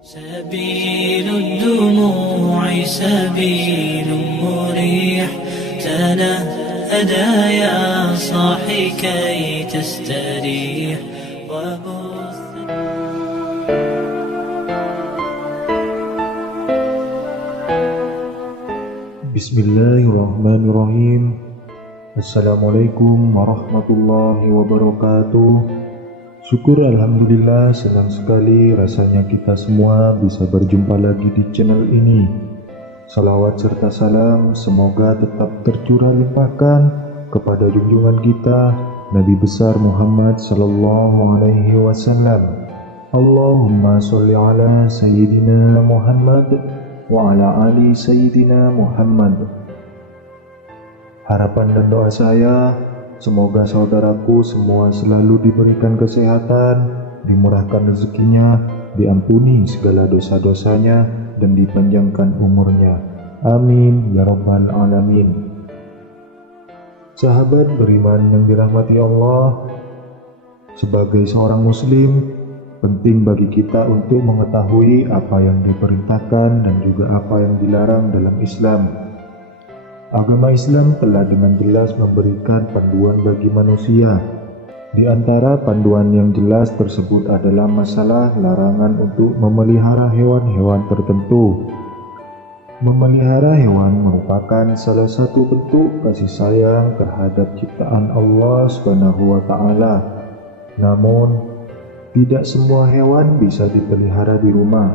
سبيل الدموع سبيل مريح تنهدى يا صاحي كي تستريح وبث. Bismillahirrahmanirrahim. Assalamualaikum warahmatullahi wabarakatuh. Syukur alhamdulillah, senang sekali rasanya kita semua bisa berjumpa lagi di channel ini. Salawat serta salam semoga tetap tercurah limpahkan kepada junjungan kita Nabi besar Muhammad sallallahu alaihi wasallam. Allahumma sholli ala sayyidina Muhammad wa ala ali sayyidina Muhammad. Harapan dan doa saya, semoga saudaraku semua selalu diberikan kesehatan, dimurahkan rezekinya, diampuni segala dosa-dosanya, dan dipanjangkan umurnya. Amin ya rabbal alamin. Sahabat beriman yang dirahmati Allah, sebagai seorang muslim, penting bagi kita untuk mengetahui apa yang diperintahkan dan juga apa yang dilarang dalam Islam. Agama Islam telah dengan jelas memberikan panduan bagi manusia. Di antara panduan yang jelas tersebut adalah masalah larangan untuk memelihara hewan-hewan tertentu. Memelihara hewan merupakan salah satu bentuk kasih sayang terhadap ciptaan Allah Subhanahu wa Ta'ala. Namun, tidak semua hewan bisa dipelihara di rumah.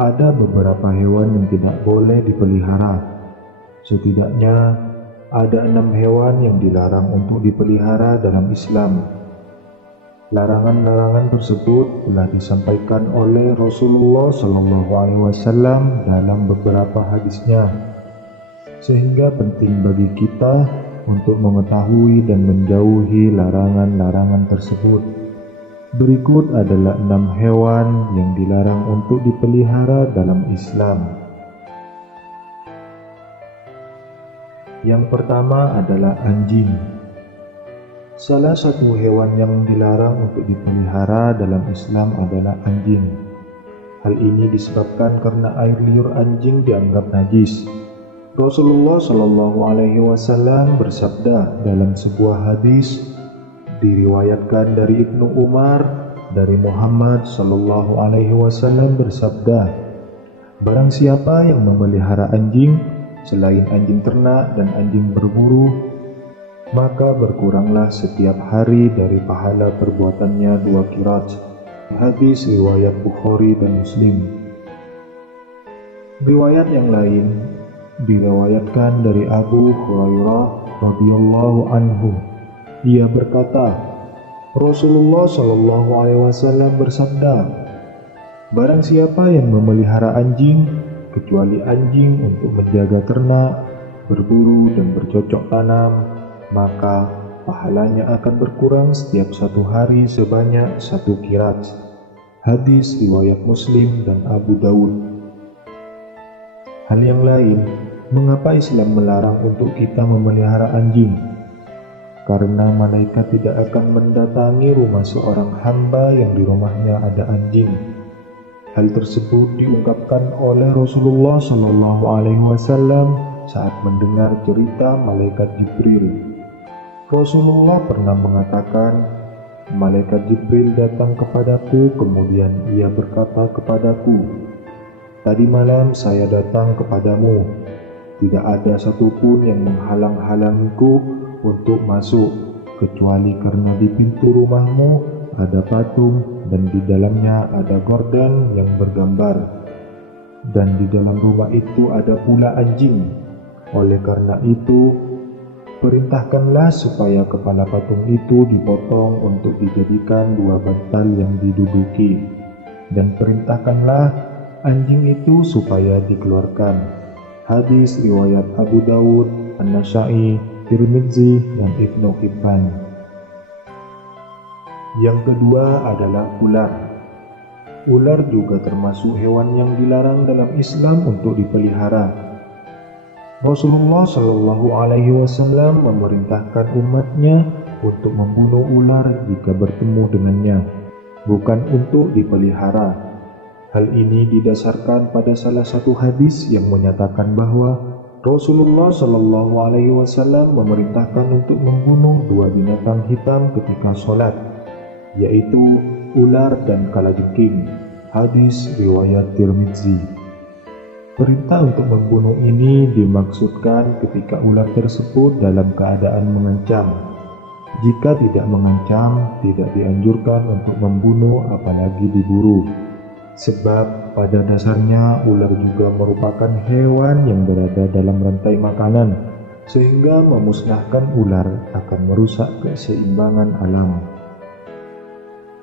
Ada beberapa hewan yang tidak boleh dipelihara. Setidaknya ada 6 hewan yang dilarang untuk dipelihara dalam Islam. Larangan-larangan tersebut telah disampaikan oleh Rasulullah SAW dalam beberapa hadisnya, sehingga penting bagi kita untuk mengetahui dan menjauhi larangan-larangan tersebut. Berikut adalah 6 hewan yang dilarang untuk dipelihara dalam Islam. Yang pertama adalah anjing. Salah satu hewan yang dilarang untuk dipelihara dalam Islam adalah anjing. Hal ini disebabkan karena air liur anjing dianggap najis. Rasulullah Shallallahu Alaihi Wasallam bersabda dalam sebuah hadis diriwayatkan dari Ibnu Umar dari Muhammad Shallallahu Alaihi Wasallam bersabda, barang siapa yang memelihara anjing selain anjing ternak dan anjing berburu, maka berkuranglah setiap hari dari pahala perbuatannya 2 qirat. Hadis riwayat Bukhari dan Muslim. Riwayat yang lain diriwayatkan dari Abu Hurairah radhiyallahu anhu. Ia berkata, Rasulullah Shallallahu Alaihi Wasallam bersabda, barang siapa yang memelihara anjing kecuali anjing untuk menjaga ternak, berburu dan bercocok tanam, maka pahalanya akan berkurang setiap 1 hari sebanyak 1 qirat. Hadis riwayat Muslim dan Abu Dawud. Hal yang lain, mengapa Islam melarang untuk kita memelihara anjing? Karena malaikat tidak akan mendatangi rumah seorang hamba yang di rumahnya ada anjing. Hal tersebut diungkapkan oleh Rasulullah Shallallahu Alaihi Wasallam saat mendengar cerita malaikat Jibril. Rasulullah pernah mengatakan, malaikat Jibril datang kepadaku, kemudian ia berkata kepadaku, tadi malam saya datang kepadamu, tidak ada satupun yang menghalang-halangiku untuk masuk, kecuali karena di pintu rumahmu ada patung dan di dalamnya ada gorden yang bergambar, dan di dalam rumah itu ada pula anjing. Oleh karena itu, perintahkanlah supaya kepala patung itu dipotong untuk dijadikan 2 bantal yang diduduki, dan perintahkanlah anjing itu supaya dikeluarkan. Hadis riwayat Abu Dawud, An-Nasa'i, Tirmidzi, dan Ibnu Hibban. Yang kedua adalah ular. Ular juga termasuk hewan yang dilarang dalam Islam untuk dipelihara. Rasulullah Shallallahu Alaihi Wasallam memerintahkan umatnya untuk membunuh ular jika bertemu dengannya, bukan untuk dipelihara. Hal ini didasarkan pada salah satu hadis yang menyatakan bahwa Rasulullah Shallallahu Alaihi Wasallam memerintahkan untuk membunuh dua binatang hitam ketika sholat, yaitu ular dan kalajengking. Hadis riwayat Tirmidzi. Perintah untuk membunuh ini dimaksudkan ketika ular tersebut dalam keadaan mengancam. Jika tidak mengancam, tidak dianjurkan untuk membunuh apalagi diburu. Sebab pada dasarnya ular juga merupakan hewan yang berada dalam rantai makanan, sehingga memusnahkan ular akan merusak keseimbangan alam.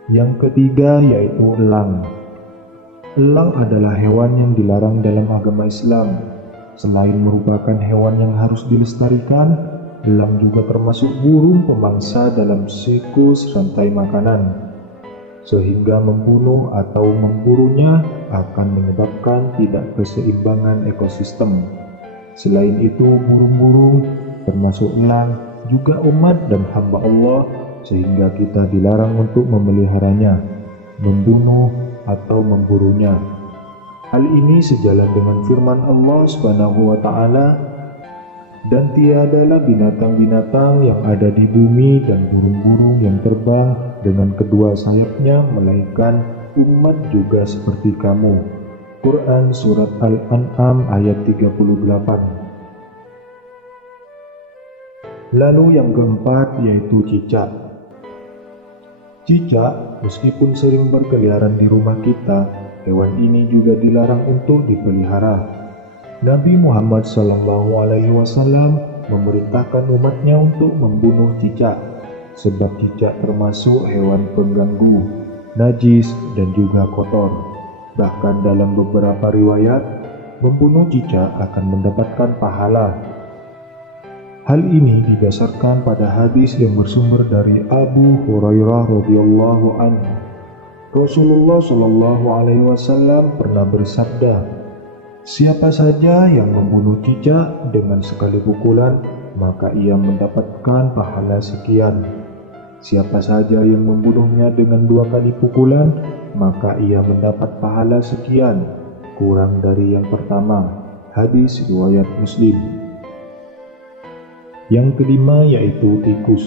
Yang ketiga yaitu elang. Elang adalah hewan yang dilarang dalam agama Islam. Selain merupakan hewan yang harus dilestarikan, elang juga termasuk burung pemangsa dalam siklus rantai makanan, sehingga membunuh atau memburunya akan menyebabkan tidak keseimbangan ekosistem. Selain itu, burung-burung termasuk elang juga umat dan hamba Allah, sehingga kita dilarang untuk memeliharanya, membunuh atau memburunya. Hal ini sejalan dengan firman Allah Subhanahu wa Ta'ala, dan tiadalah binatang-binatang yang ada di bumi dan burung-burung yang terbang dengan kedua sayapnya melainkan umat juga seperti kamu. Quran Surat Al-An'am ayat 38. Lalu yang keempat yaitu cicak. Cicak meskipun sering berkeliaran di rumah kita, hewan ini juga dilarang untuk dipelihara. Nabi Muhammad SAW memerintahkan umatnya untuk membunuh cicak, sebab cicak termasuk hewan pengganggu, najis dan juga kotor. Bahkan dalam beberapa riwayat, membunuh cicak akan mendapatkan pahala. Hal ini didasarkan pada hadis yang bersumber dari Abu Hurairah radhiyallahu anhu. Rasulullah SAW pernah bersabda, "Siapa saja yang membunuh cicak dengan sekali pukulan, maka ia mendapatkan pahala sekian. Siapa saja yang membunuhnya dengan 2 kali pukulan, maka ia mendapat pahala sekian, kurang dari yang pertama." Hadis riwayat Muslim. Yang kelima yaitu tikus.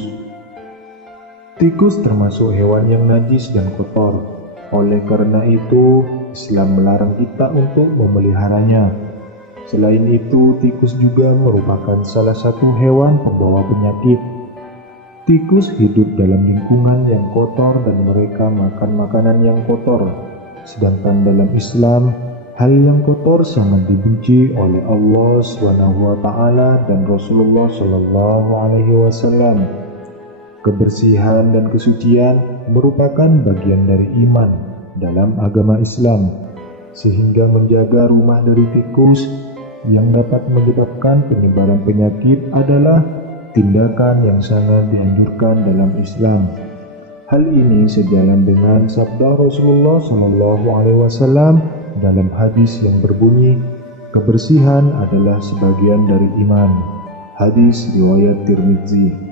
Tikus termasuk hewan yang najis dan kotor. Oleh karena itu, Islam melarang kita untuk memeliharanya. Selain itu, tikus juga merupakan salah satu hewan pembawa penyakit. Tikus hidup dalam lingkungan yang kotor dan mereka makan makanan yang kotor. Sedangkan dalam Islam, hal yang kotor sangat dibenci oleh Allah SWT dan Rasulullah SAW. Kebersihan dan kesucian merupakan bagian dari iman dalam agama Islam, sehingga menjaga rumah dari tikus yang dapat menyebabkan penyebaran penyakit adalah tindakan yang sangat dianjurkan dalam Islam. Hal ini sejalan dengan sabda Rasulullah SAW dalam hadis yang berbunyi, "Kebersihan adalah sebagian dari iman." Hadis riwayat Tirmidzi.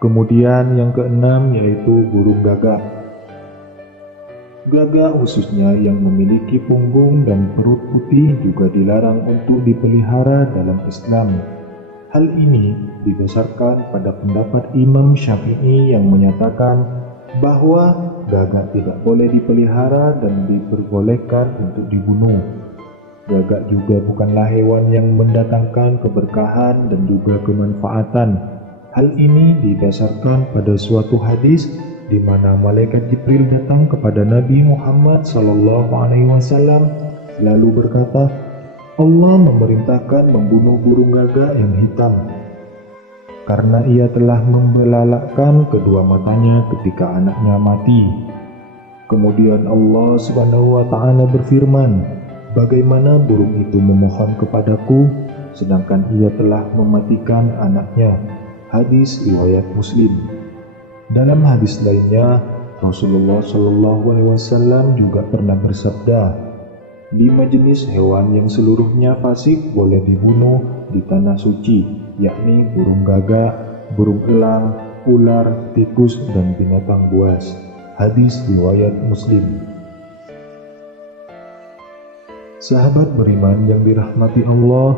Kemudian yang keenam yaitu burung gagak. Gagak khususnya yang memiliki punggung dan perut putih juga dilarang untuk dipelihara dalam Islam. Hal ini didasarkan pada pendapat Imam Syafi'i yang menyatakan bahwa gagak tidak boleh dipelihara dan diperbolehkan untuk dibunuh. Gagak juga bukanlah hewan yang mendatangkan keberkahan dan juga kemanfaatan. Hal ini didasarkan pada suatu hadis di mana malaikat Jibril datang kepada Nabi Muhammad SAW lalu berkata, "Allah memerintahkan membunuh burung gagak yang hitam karena ia telah membelalakkan kedua matanya ketika anaknya mati." Kemudian Allah SWT berfirman, "Bagaimana burung itu memohon kepadaku sedangkan ia telah mematikan anaknya?" Hadis riwayat Muslim. Dalam hadis lainnya, Rasulullah SAW juga pernah bersabda, 5 jenis hewan yang seluruhnya fasik boleh dibunuh di tanah suci, yakni burung gagak, burung elang, ular, tikus, dan binatang buas. Hadis riwayat Muslim. Sahabat beriman yang dirahmati Allah,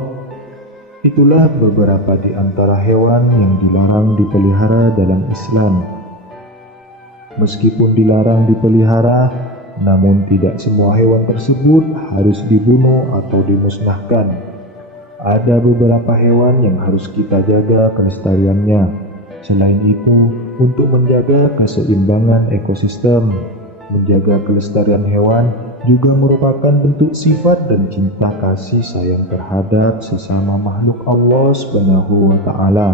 itulah beberapa di antara hewan yang dilarang dipelihara dalam Islam. Meskipun dilarang dipelihara, namun tidak semua hewan tersebut harus dibunuh atau dimusnahkan. Ada beberapa hewan yang harus kita jaga kelestariannya. Selain itu, untuk menjaga keseimbangan ekosistem, menjaga kelestarian hewan juga merupakan bentuk sifat dan cinta kasih sayang terhadap sesama makhluk Allah Subhanahu wa Ta'ala.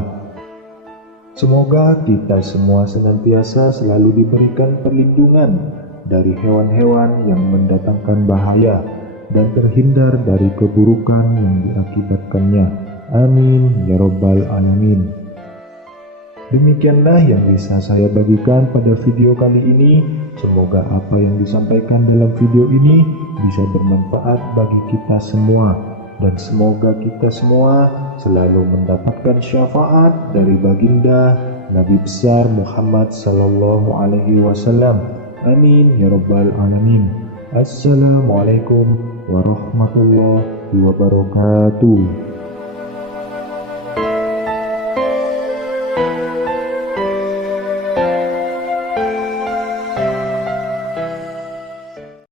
Semoga kita semua senantiasa selalu diberikan perlindungan dari hewan-hewan yang mendatangkan bahaya dan terhindar dari keburukan yang diakibatkannya. Amin ya Rabbal Alamin. Demikianlah yang bisa saya bagikan pada video kali ini. Semoga apa yang disampaikan dalam video ini bisa bermanfaat bagi kita semua, dan semoga kita semua selalu mendapatkan syafaat dari baginda Nabi besar Muhammad sallallahu alaihi wasallam. Amin ya Rabbal Alamin. Assalamualaikum warahmatullahi wabarakatuh.